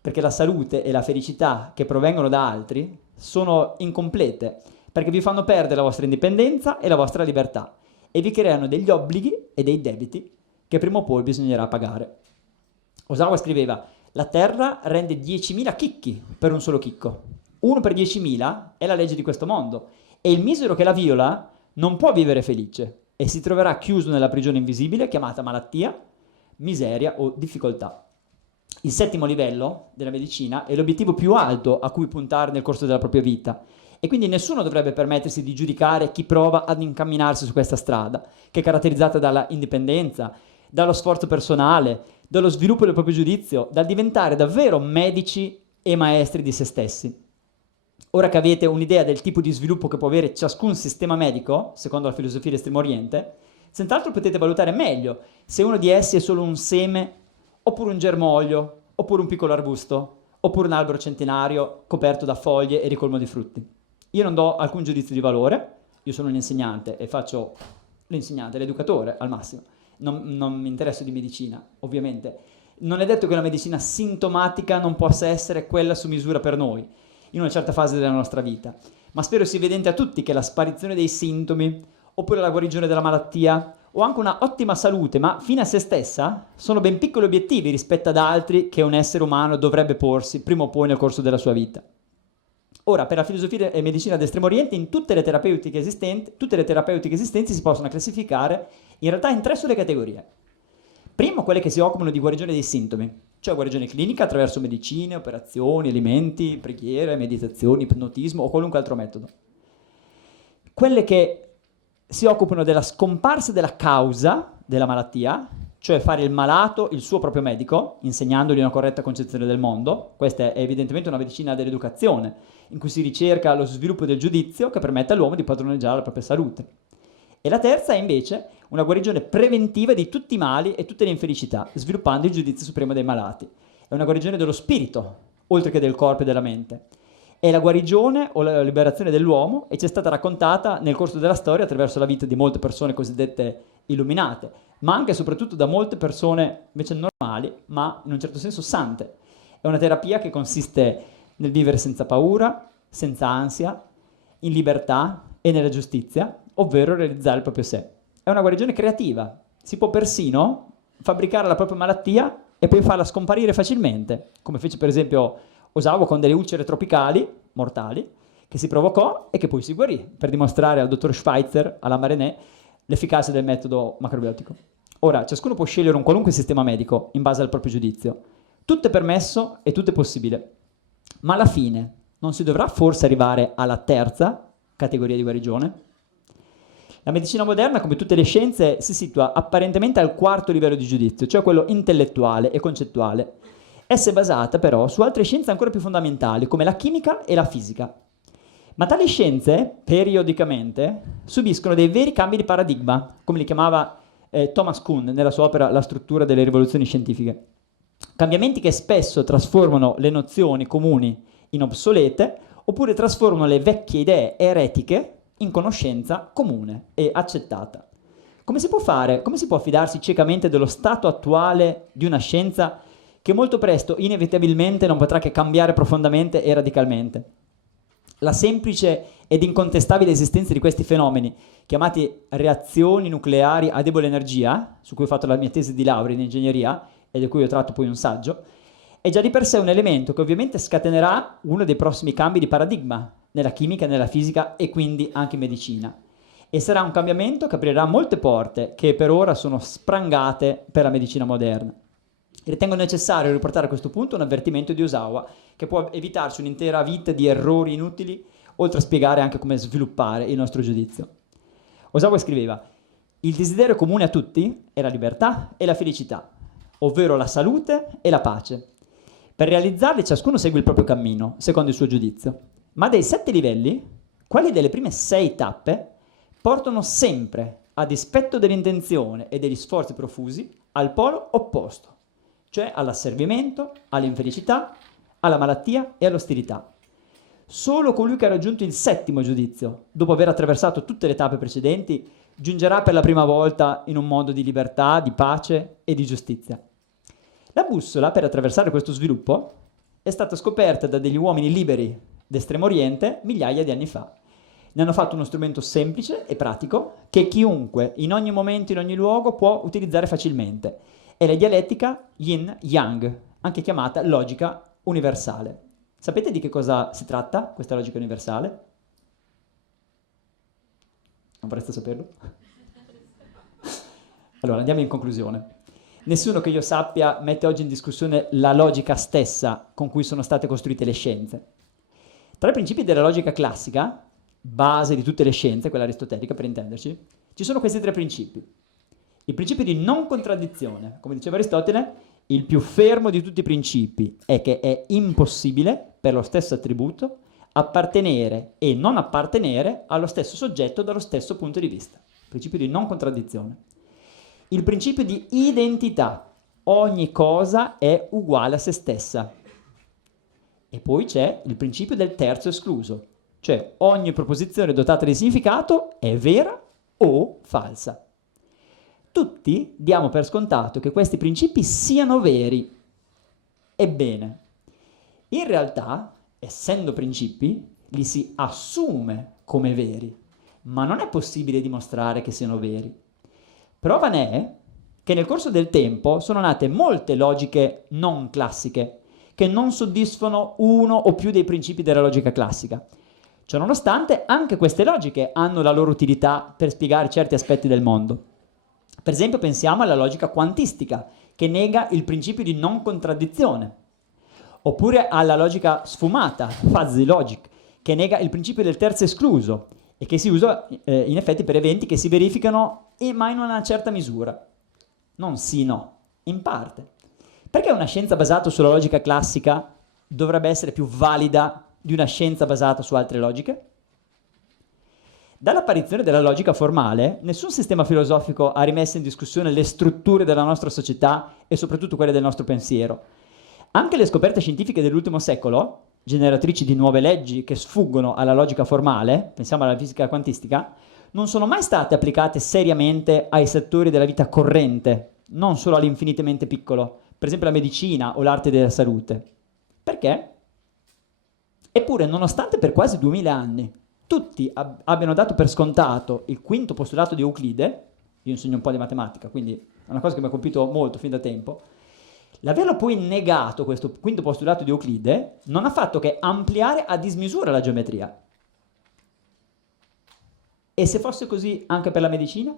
perché la salute e la felicità che provengono da altri sono incomplete, perché vi fanno perdere la vostra indipendenza e la vostra libertà e vi creano degli obblighi e dei debiti che prima o poi bisognerà pagare. Osawa scriveva: la terra rende 10.000 chicchi per un solo chicco. 1 per 10.000 è la legge di questo mondo e il misero che la viola non può vivere felice e si troverà chiuso nella prigione invisibile chiamata malattia, miseria o difficoltà. Il settimo livello della medicina è l'obiettivo più alto a cui puntare nel corso della propria vita e quindi nessuno dovrebbe permettersi di giudicare chi prova ad incamminarsi su questa strada, che è caratterizzata dalla indipendenza, dallo sforzo personale, dallo sviluppo del proprio giudizio, dal diventare davvero medici e maestri di se stessi. Ora che avete un'idea del tipo di sviluppo che può avere ciascun sistema medico, secondo la filosofia dell'Estremo Oriente, senz'altro potete valutare meglio se uno di essi è solo un seme, oppure un germoglio, oppure un piccolo arbusto, oppure un albero centenario coperto da foglie e ricolmo di frutti. Io non do alcun giudizio di valore, io sono un insegnante e faccio l'insegnante, l'educatore al massimo. Non mi interesso di medicina, ovviamente. Non è detto che una medicina sintomatica non possa essere quella su misura per noi, in una certa fase della nostra vita, ma spero sia evidente a tutti che la sparizione dei sintomi, oppure la guarigione della malattia, o anche una ottima salute, ma fine a se stessa, sono ben piccoli obiettivi rispetto ad altri che un essere umano dovrebbe porsi prima o poi nel corso della sua vita. Ora, per la filosofia e medicina d'Estremo Oriente, in tutte le terapeutiche esistenti si possono classificare in realtà in 3 sole categorie. Primo, quelle che si occupano di guarigione dei sintomi, cioè guarigione clinica attraverso medicine, operazioni, alimenti, preghiere, meditazioni, ipnotismo o qualunque altro metodo. Quelle che si occupano della scomparsa della causa della malattia, cioè fare il malato il suo proprio medico, insegnandogli una corretta concezione del mondo. Questa è evidentemente una medicina dell'educazione, in cui si ricerca lo sviluppo del giudizio che permette all'uomo di padroneggiare la propria salute. E la terza è invece una guarigione preventiva di tutti i mali e tutte le infelicità, sviluppando il giudizio supremo dei malati. È una guarigione dello spirito, oltre che del corpo e della mente. È la guarigione o la liberazione dell'uomo e ci è stata raccontata nel corso della storia attraverso la vita di molte persone cosiddette illuminate, ma anche e soprattutto da molte persone invece normali, ma in un certo senso sante. È una terapia che consiste nel vivere senza paura, senza ansia, in libertà e nella giustizia, ovvero realizzare il proprio sé. È una guarigione creativa, si può persino fabbricare la propria malattia e poi farla scomparire facilmente, come fece per esempio Osawa con delle ulcere tropicali, mortali, che si provocò e che poi si guarì, per dimostrare al dottor Schweitzer, alla Marenet, l'efficacia del metodo macrobiotico. Ora, ciascuno può scegliere un qualunque sistema medico in base al proprio giudizio. Tutto è permesso e tutto è possibile. Ma alla fine non si dovrà forse arrivare alla terza categoria di guarigione? La medicina moderna, come tutte le scienze, si situa apparentemente al quarto livello di giudizio, cioè quello intellettuale e concettuale. Essa è basata però su altre scienze ancora più fondamentali, come la chimica e la fisica. Ma tali scienze, periodicamente, subiscono dei veri cambi di paradigma, come li chiamava Thomas Kuhn nella sua opera La struttura delle rivoluzioni scientifiche. Cambiamenti che spesso trasformano le nozioni comuni in obsolete, oppure trasformano le vecchie idee eretiche in conoscenza comune e accettata. Come si può fare? Come si può fidarsi ciecamente dello stato attuale di una scienza che molto presto, inevitabilmente, non potrà che cambiare profondamente e radicalmente? La semplice ed incontestabile esistenza di questi fenomeni, chiamati reazioni nucleari a debole energia, su cui ho fatto la mia tesi di laurea in ingegneria e di cui ho tratto poi un saggio, è già di per sé un elemento che ovviamente scatenerà uno dei prossimi cambi di paradigma nella chimica, nella fisica e quindi anche in medicina. E sarà un cambiamento che aprirà molte porte che per ora sono sprangate per la medicina moderna. Ritengo necessario riportare a questo punto un avvertimento di Osawa che può evitarci un'intera vita di errori inutili, oltre a spiegare anche come sviluppare il nostro giudizio. Osawa scriveva: il desiderio comune a tutti è la libertà e la felicità, ovvero la salute e la pace. Per realizzarli ciascuno segue il proprio cammino, secondo il suo giudizio. Ma dei 7 livelli, quelli delle prime 6 tappe portano sempre, a dispetto dell'intenzione e degli sforzi profusi, al polo opposto, cioè all'asservimento, all'infelicità, alla malattia e all'ostilità. Solo colui che ha raggiunto il 7° giudizio, dopo aver attraversato tutte le tappe precedenti, giungerà per la prima volta in un mondo di libertà, di pace e di giustizia. La bussola per attraversare questo sviluppo è stata scoperta da degli uomini liberi d'Estremo Oriente migliaia di anni fa. Ne hanno fatto uno strumento semplice e pratico che chiunque, in ogni momento, in ogni luogo, può utilizzare facilmente. È la dialettica yin-yang, anche chiamata logica universale. Sapete di che cosa si tratta, questa logica universale? Non vorreste saperlo? Allora, andiamo in conclusione. Nessuno che io sappia mette oggi in discussione la logica stessa con cui sono state costruite le scienze. Tra i principi della logica classica, base di tutte le scienze, quella aristotelica per intenderci, ci sono questi 3 principi. Il principio di non contraddizione, come diceva Aristotele, il più fermo di tutti i principi è che è impossibile, per lo stesso attributo, appartenere e non appartenere allo stesso soggetto dallo stesso punto di vista. Principio di non contraddizione. Il principio di identità. Ogni cosa è uguale a se stessa. E poi c'è il principio del terzo escluso, cioè ogni proposizione dotata di significato è vera o falsa. Tutti diamo per scontato che questi principi siano veri. Ebbene, in realtà, essendo principi, li si assume come veri, ma non è possibile dimostrare che siano veri. Prova ne è che nel corso del tempo sono nate molte logiche non classiche che non soddisfano uno o più dei principi della logica classica. Ciononostante, anche queste logiche hanno la loro utilità per spiegare certi aspetti del mondo. Per esempio, pensiamo alla logica quantistica, che nega il principio di non contraddizione, oppure alla logica sfumata, fuzzy logic, che nega il principio del terzo escluso e che si usa in effetti per eventi che si verificano ma in una certa misura. Non sì, no, in parte. Perché una scienza basata sulla logica classica dovrebbe essere più valida di una scienza basata su altre logiche? Dall'apparizione della logica formale, nessun sistema filosofico ha rimesso in discussione le strutture della nostra società e soprattutto quelle del nostro pensiero. Anche le scoperte scientifiche dell'ultimo secolo, generatrici di nuove leggi che sfuggono alla logica formale, pensiamo alla fisica quantistica, non sono mai state applicate seriamente ai settori della vita corrente, non solo all'infinitamente piccolo, per esempio la medicina o l'arte della salute. Perché? Eppure, nonostante per quasi 2000 anni tutti abbiano dato per scontato il quinto postulato di Euclide, io insegno un po' di matematica, quindi è una cosa che mi ha colpito molto fin da tempo, l'averlo poi negato questo quinto postulato di Euclide non ha fatto che ampliare a dismisura la geometria. E se fosse così anche per la medicina?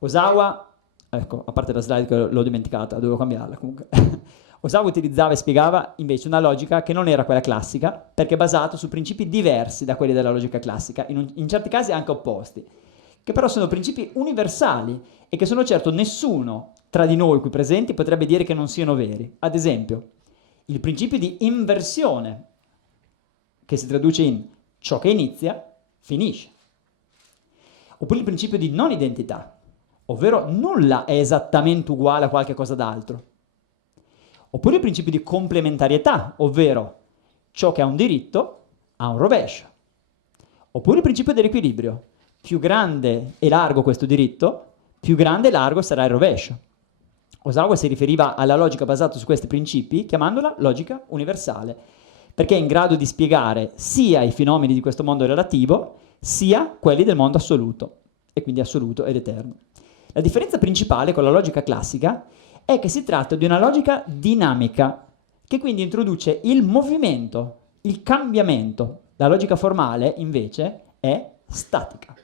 Osawa, ecco, a parte la slide che l'ho dimenticata, dovevo cambiarla comunque. Osawa utilizzava e spiegava invece una logica che non era quella classica, perché basata su principi diversi da quelli della logica classica, in certi casi anche opposti, che però sono principi universali e che sono certo nessuno tra di noi qui presenti potrebbe dire che non siano veri. Ad esempio, il principio di inversione, che si traduce in ciò che inizia, finisce. Oppure il principio di non identità, ovvero nulla è esattamente uguale a qualche cosa d'altro. Oppure il principio di complementarietà, ovvero ciò che ha un diritto ha un rovescio. Oppure il principio dell'equilibrio, più grande e largo questo diritto, più grande e largo sarà il rovescio. Osawa si riferiva alla logica basata su questi principi chiamandola logica universale, perché è in grado di spiegare sia i fenomeni di questo mondo relativo, sia quelli del mondo assoluto, e quindi assoluto ed eterno. La differenza principale con la logica classica è che si tratta di una logica dinamica, che quindi introduce il movimento, il cambiamento. La logica formale, invece, è statica.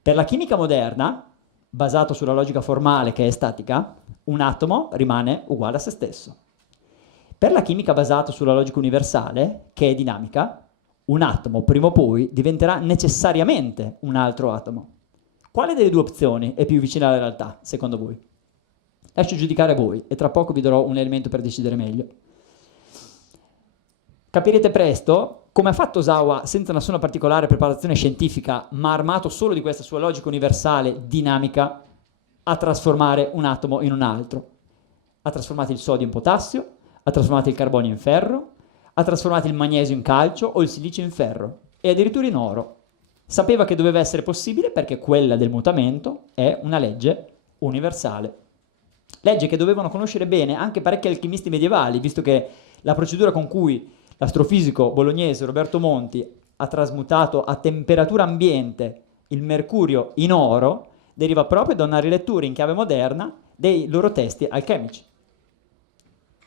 Per la chimica moderna, basata sulla logica formale che è statica, un atomo rimane uguale a se stesso. Per la chimica basata sulla logica universale, che è dinamica, un atomo prima o poi diventerà necessariamente un altro atomo. Quale delle due opzioni è più vicina alla realtà, secondo voi? Lascio giudicare voi e tra poco vi darò un elemento per decidere meglio. Capirete presto come ha fatto Osawa, senza nessuna particolare preparazione scientifica, ma armato solo di questa sua logica universale dinamica, a trasformare un atomo in un altro. Ha trasformato il sodio in potassio, ha trasformato il carbonio in ferro, ha trasformato il magnesio in calcio o il silicio in ferro e addirittura in oro. Sapeva che doveva essere possibile perché quella del mutamento è una legge universale. Legge che dovevano conoscere bene anche parecchi alchimisti medievali, visto che la procedura con cui l'astrofisico bolognese Roberto Monti ha trasmutato a temperatura ambiente il mercurio in oro deriva proprio da una rilettura in chiave moderna dei loro testi alchemici.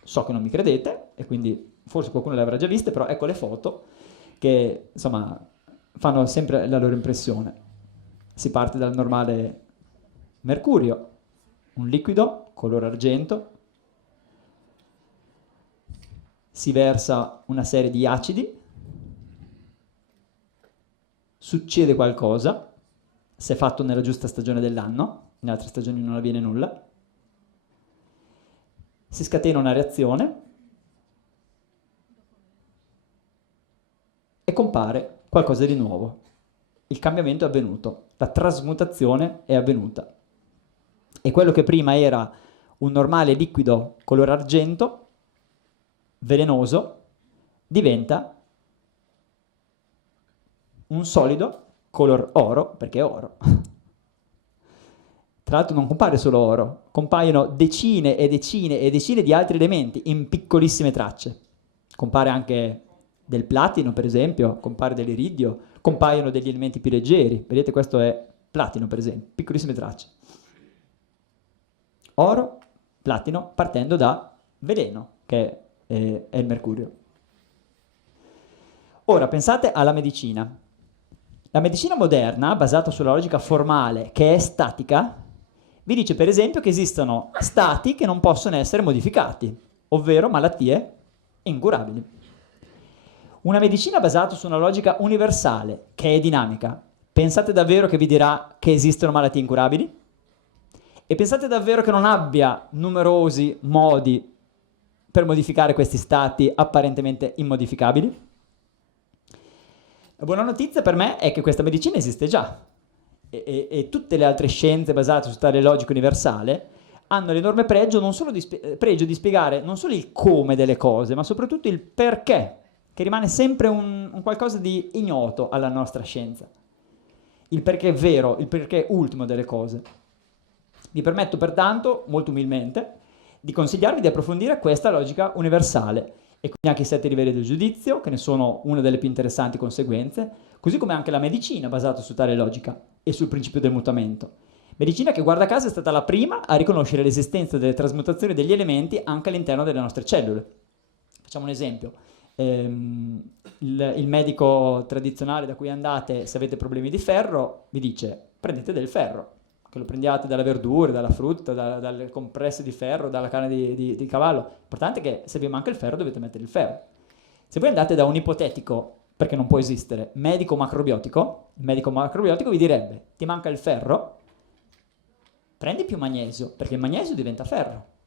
So che non mi credete, e quindi forse qualcuno le avrà già viste, però ecco le foto che, insomma, fanno sempre la loro impressione. Si parte dal normale mercurio, un liquido color argento, si versa una serie di acidi, succede qualcosa, se fatto nella giusta stagione dell'anno, in altre stagioni non avviene nulla, si scatena una reazione e compare qualcosa di nuovo. Il cambiamento è avvenuto, la trasmutazione è avvenuta. E quello che prima era un normale liquido color argento, velenoso, diventa un solido color oro, perché è oro. Tra l'altro non compare solo oro, compaiono decine e decine e decine di altri elementi in piccolissime tracce. Compare anche del platino, per esempio, compare dell'iridio, compaiono degli elementi più leggeri. Vedete, questo è platino, per esempio, piccolissime tracce. Oro, platino, partendo da veleno, che è il mercurio. Ora, pensate alla medicina. La medicina moderna, basata sulla logica formale, che è statica, vi dice per esempio che esistono stati che non possono essere modificati, ovvero malattie incurabili. Una medicina basata su una logica universale, che è dinamica, pensate davvero che vi dirà che esistono malattie incurabili? E pensate davvero che non abbia numerosi modi per modificare questi stati apparentemente immodificabili? La buona notizia per me è che questa medicina esiste già e tutte le altre scienze basate su tale logica universale hanno l'enorme pregio non solo di spiegare non solo il come delle cose, ma soprattutto il perché, che rimane sempre un qualcosa di ignoto alla nostra scienza. Il perché vero, il perché ultimo delle cose. Vi permetto pertanto, molto umilmente, di consigliarvi di approfondire questa logica universale e quindi anche i 7 livelli del giudizio, che ne sono una delle più interessanti conseguenze, così come anche la medicina basata su tale logica e sul principio del mutamento. Medicina che, guarda caso, è stata la prima a riconoscere l'esistenza delle trasmutazioni degli elementi anche all'interno delle nostre cellule. Facciamo un esempio. Il medico tradizionale da cui andate, se avete problemi di ferro, vi dice prendete del ferro, che lo prendiate dalla verdura, dalla frutta, dalle compresse di ferro, dalla carne di cavallo. L'importante è che se vi manca il ferro dovete mettere il ferro. Se voi andate da un ipotetico, perché non può esistere, medico macrobiotico, il medico macrobiotico vi direbbe ti manca il ferro, prendi più magnesio, perché il magnesio diventa ferro.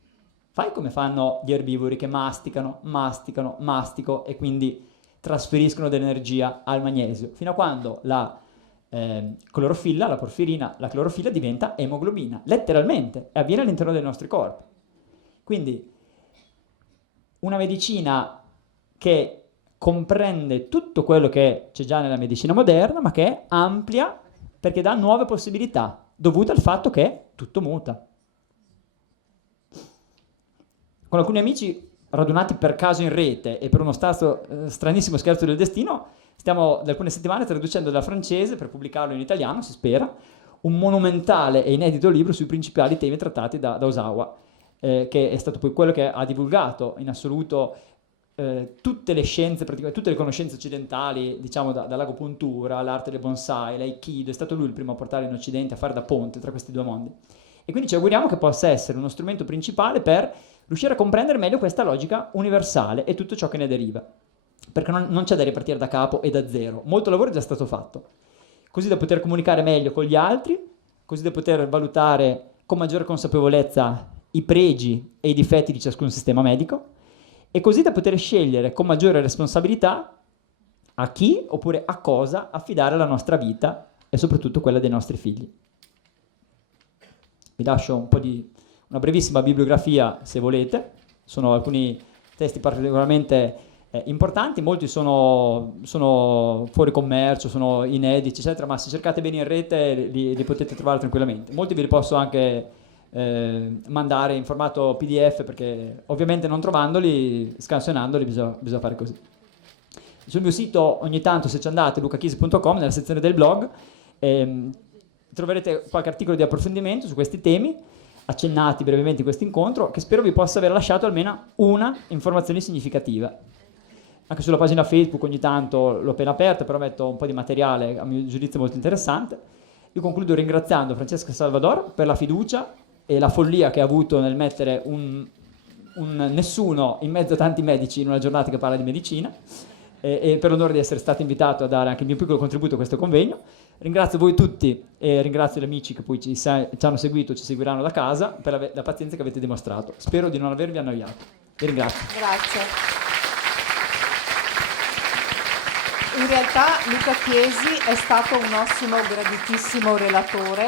Fai come fanno gli erbivori che masticano e quindi trasferiscono dell'energia al magnesio, fino a quando la clorofilla, la porfirina, la clorofilla diventa emoglobina, letteralmente, e avviene all'interno dei nostri corpi. Quindi una medicina che comprende tutto quello che c'è già nella medicina moderna, ma che è ampia perché dà nuove possibilità, dovute al fatto che tutto muta. Con alcuni amici radunati per caso in rete e per uno stranissimo scherzo del destino, stiamo da alcune settimane traducendo dal francese, per pubblicarlo in italiano, si spera, un monumentale e inedito libro sui principali temi trattati da Osawa, che è stato poi quello che ha divulgato in assoluto tutte le scienze, praticamente tutte le conoscenze occidentali, diciamo dall'agopuntura all'arte del bonsai, l'aikido. È stato lui il primo a portare in Occidente, a fare da ponte tra questi due mondi. E quindi ci auguriamo che possa essere uno strumento principale per riuscire a comprendere meglio questa logica universale e tutto ciò che ne deriva. Perché non c'è da ripartire da capo e da zero. Molto lavoro è già stato fatto. Così da poter comunicare meglio con gli altri, così da poter valutare con maggiore consapevolezza i pregi e i difetti di ciascun sistema medico, e così da poter scegliere con maggiore responsabilità a chi oppure a cosa affidare la nostra vita e soprattutto quella dei nostri figli. Vi lascio una brevissima bibliografia se volete, sono alcuni testi particolarmente importanti, molti sono fuori commercio, sono inediti, eccetera, ma se cercate bene in rete li potete trovare tranquillamente. Molti ve li posso anche mandare in formato PDF, perché ovviamente non trovandoli, scansionandoli, bisogna fare così. Sul mio sito ogni tanto, se ci andate, lucachisi.com, nella sezione del blog, troverete qualche articolo di approfondimento su questi temi, accennati brevemente in questo incontro, che spero vi possa aver lasciato almeno una informazione significativa. Anche sulla pagina Facebook ogni tanto l'ho appena aperta, però metto un po' di materiale a mio giudizio molto interessante. Io concludo ringraziando Francesca Salvador per la fiducia e la follia che ha avuto nel mettere un nessuno in mezzo a tanti medici in una giornata che parla di medicina, e per l'onore di essere stato invitato a dare anche il mio piccolo contributo a questo convegno. Ringrazio voi tutti e ringrazio gli amici che poi ci hanno seguito, ci seguiranno da casa, per la pazienza che avete dimostrato. Spero di non avervi annoiato. Vi ringrazio. Grazie. In realtà Luca Chiesi è stato un ottimo, graditissimo relatore,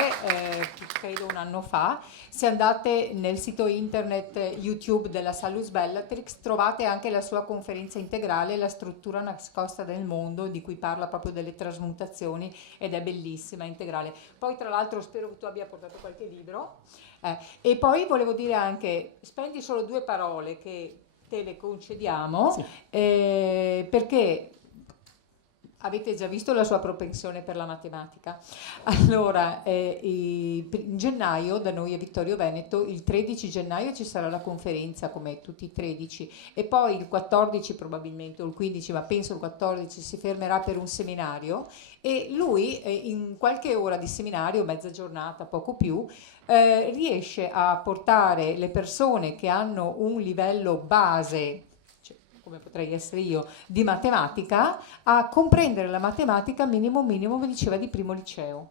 credo un anno fa. Se andate nel sito internet YouTube della Salus Bellatrix trovate anche la sua conferenza integrale La struttura nascosta del mondo, di cui parla proprio delle trasmutazioni, ed è bellissima, integrale. Poi tra l'altro spero che tu abbia portato qualche libro. E poi volevo dire anche, spendi solo 2 parole che te le concediamo, sì. Perché avete già visto la sua propensione per la matematica. Allora, in gennaio da noi a Vittorio Veneto, il 13 gennaio ci sarà la conferenza, come tutti i 13, e poi il 14 probabilmente, o il 15, ma penso il 14, si fermerà per un seminario, e lui in qualche ora di seminario, mezza giornata, poco più, riesce a portare le persone che hanno un livello base, come potrei essere io, di matematica, a comprendere la matematica minimo, mi diceva, di primo liceo.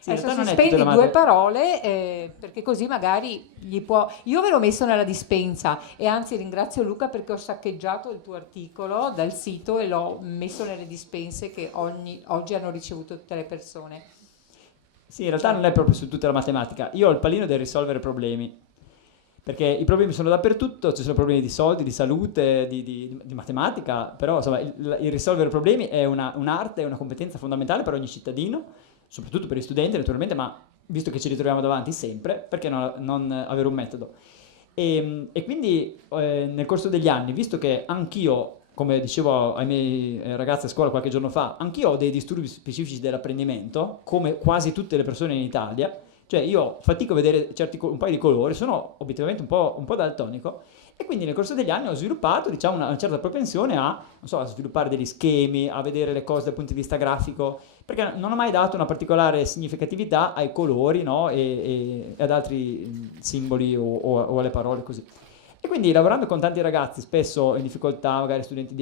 Sì, adesso si spendi 2 parole, perché così magari gli può... Io ve l'ho messo nella dispensa, e anzi ringrazio Luca perché ho saccheggiato il tuo articolo dal sito e l'ho messo nelle dispense che oggi hanno ricevuto tutte le persone. Sì, in realtà non è proprio su tutta la matematica. Io ho il pallino del risolvere problemi, perché i problemi sono dappertutto, ci sono problemi di soldi, di salute, di matematica, però insomma il risolvere problemi è un'arte, è una competenza fondamentale per ogni cittadino, soprattutto per gli studenti naturalmente, ma visto che ci ritroviamo davanti sempre, perché non avere un metodo? E quindi nel corso degli anni, visto che anch'io, come dicevo ai miei ragazzi a scuola qualche giorno fa, anch'io ho dei disturbi specifici dell'apprendimento, come quasi tutte le persone in Italia, cioè io fatico a vedere un paio di colori, sono obiettivamente un po' daltonico, e quindi nel corso degli anni ho sviluppato, diciamo, una certa propensione a, non so, a sviluppare degli schemi, a vedere le cose dal punto di vista grafico, perché non ho mai dato una particolare significatività ai colori, no? E ad altri simboli o alle parole così. E quindi lavorando con tanti ragazzi, spesso in difficoltà, magari studenti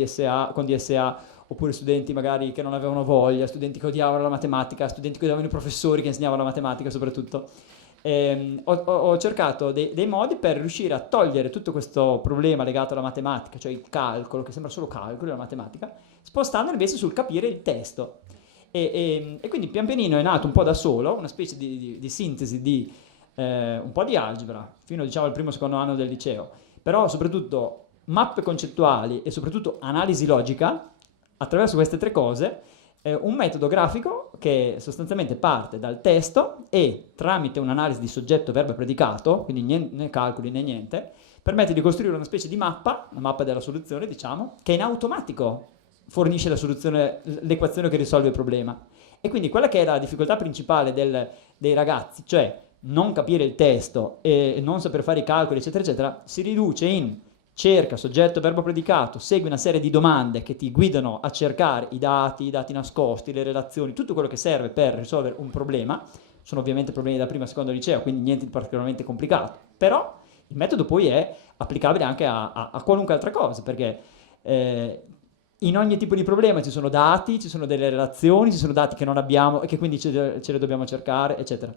con DSA, oppure studenti magari che non avevano voglia, studenti che odiavano la matematica, studenti che odiavano i professori che insegnavano la matematica soprattutto, ho cercato dei modi per riuscire a togliere tutto questo problema legato alla matematica, cioè il calcolo, che sembra solo calcolo, la matematica, spostando invece sul capire il testo. E quindi pian pianino è nato un po' da solo, una specie di sintesi di un po' di algebra, fino diciamo al primo o secondo anno del liceo, però soprattutto mappe concettuali e soprattutto analisi logica, attraverso queste tre cose, un metodo grafico che sostanzialmente parte dal testo e tramite un'analisi di soggetto, verbo e predicato, quindi né calcoli né niente, permette di costruire una specie di mappa, la mappa della soluzione diciamo, che in automatico fornisce la soluzione, l'equazione che risolve il problema. E quindi quella che è la difficoltà principale dei ragazzi, cioè non capire il testo e non saper fare i calcoli, eccetera, eccetera, si riduce in cerca, soggetto, verbo, predicato, segui una serie di domande che ti guidano a cercare i dati nascosti, le relazioni, tutto quello che serve per risolvere un problema. Sono ovviamente problemi da primo e secondo liceo, quindi niente di particolarmente complicato, però il metodo poi è applicabile anche a qualunque altra cosa, perché in ogni tipo di problema ci sono dati, ci sono delle relazioni, ci sono dati che non abbiamo e che quindi ce le dobbiamo cercare, eccetera.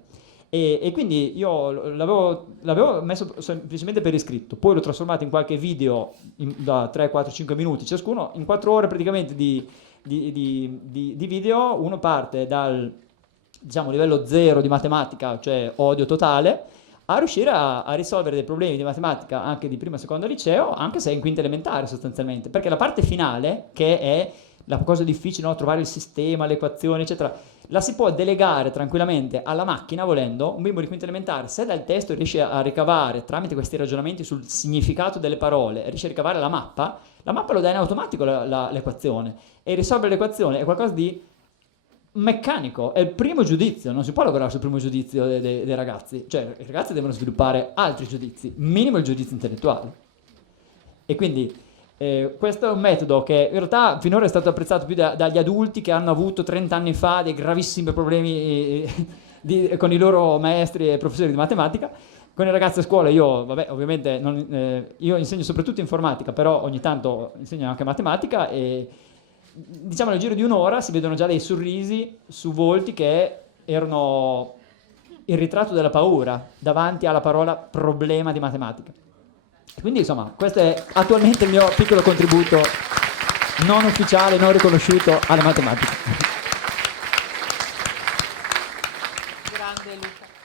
E quindi io l'avevo messo semplicemente per iscritto, poi l'ho trasformato in qualche video da 3, 4, 5 minuti ciascuno, in 4 ore praticamente di video. Uno parte dal diciamo, livello 0 di matematica, cioè odio totale, a riuscire a risolvere dei problemi di matematica anche di primo e secondo liceo, anche se è in quinta elementare sostanzialmente, perché la parte finale, che è la cosa difficile, no? Trovare il sistema, le equazioni, eccetera, la si può delegare tranquillamente alla macchina volendo. Un bimbo di quinta elementare, se dal testo riesce a ricavare, tramite questi ragionamenti sul significato delle parole, riesce a ricavare la mappa lo dà in automatico l'equazione, e risolvere l'equazione è qualcosa di meccanico, è il primo giudizio, non si può lavorare sul primo giudizio dei ragazzi, cioè i ragazzi devono sviluppare altri giudizi, minimo il giudizio intellettuale. E quindi questo è un metodo che in realtà finora è stato apprezzato più dagli adulti che hanno avuto 30 anni fa dei gravissimi problemi con i loro maestri e professori di matematica. Con i ragazzi a scuola io, vabbè, ovviamente io insegno soprattutto informatica, però ogni tanto insegno anche matematica, e diciamo nel giro di un'ora si vedono già dei sorrisi su volti che erano il ritratto della paura davanti alla parola problema di matematica. Quindi insomma questo è attualmente il mio piccolo contributo non ufficiale, non riconosciuto alle matematiche. Grande Luca.